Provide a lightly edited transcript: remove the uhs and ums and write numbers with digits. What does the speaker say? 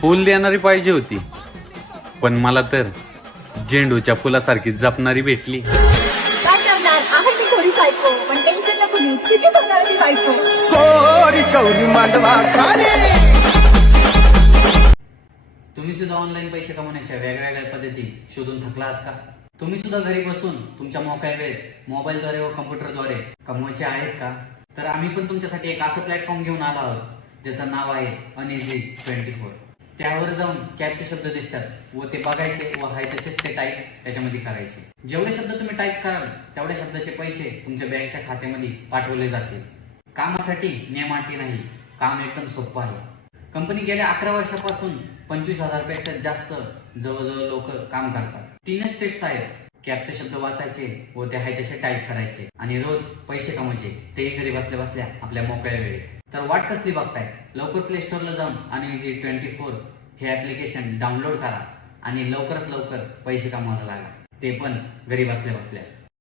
फुल देणारी पाहिजे होती, पण मला तर झेंडूच्या फुलासारखी जपणारी भेटली. काय करणार आहे मी थोडी सायको, पण टेन्शन नको घेऊ, किती सोनाराची बायको. गौरी मांडवा खाली. तुम्ही सुद्धा ऑनलाईन पैसे कमवण्याच्या वेगवेगळ्या पद्धती शोधून थकला आहात का? तुम्ही सुद्धा घरी बसून तुमच्या मोकळ्या वेळेत मोबाईलद्वारे व कम्प्युटरद्वारे कमवायचे आहेत का? तर आम्ही पण तुमच्यासाठी एक असं प्लॅटफॉर्म घेऊन आलो आहोत ज्याचं नाव आहे Uneasy24. त्यावर जाऊन कॅपचे शब्द दिसतात व ते बघायचे व हाय तसेच ते टाईप त्याच्यामध्ये करायचे. जेवढे शब्द तुम्ही टाईप कराल तेवढ्या शब्दाचे पैसे तुमच्या बँकच्या खात्यामध्ये पाठवले जातील. कामासाठी नियमाटी नाही, काम एकदम सोपं आहे. कंपनी गेल्या 11 वर्षापासून 25,000 पेक्षा जास्त जवळजवळ लोक काम करतात. 3 स्टेप्स आहेत. कॅपचे शब्द वाचायचे व ते हाय तसे टाईप करायचे आणि रोज पैसे कमवायचे, तेही घरी बसल्या बसल्या आपल्या मोकळ्या वेळेत. तर वाट कसली बघताय? लवकर प्ले स्टोअरला जाऊन Uneasy24 हे ऍप्लिकेशन डाउनलोड करा आणि लवकरात लवकर पैसे कमवायला लागा, ते पण घरी बसल्या बसल्या.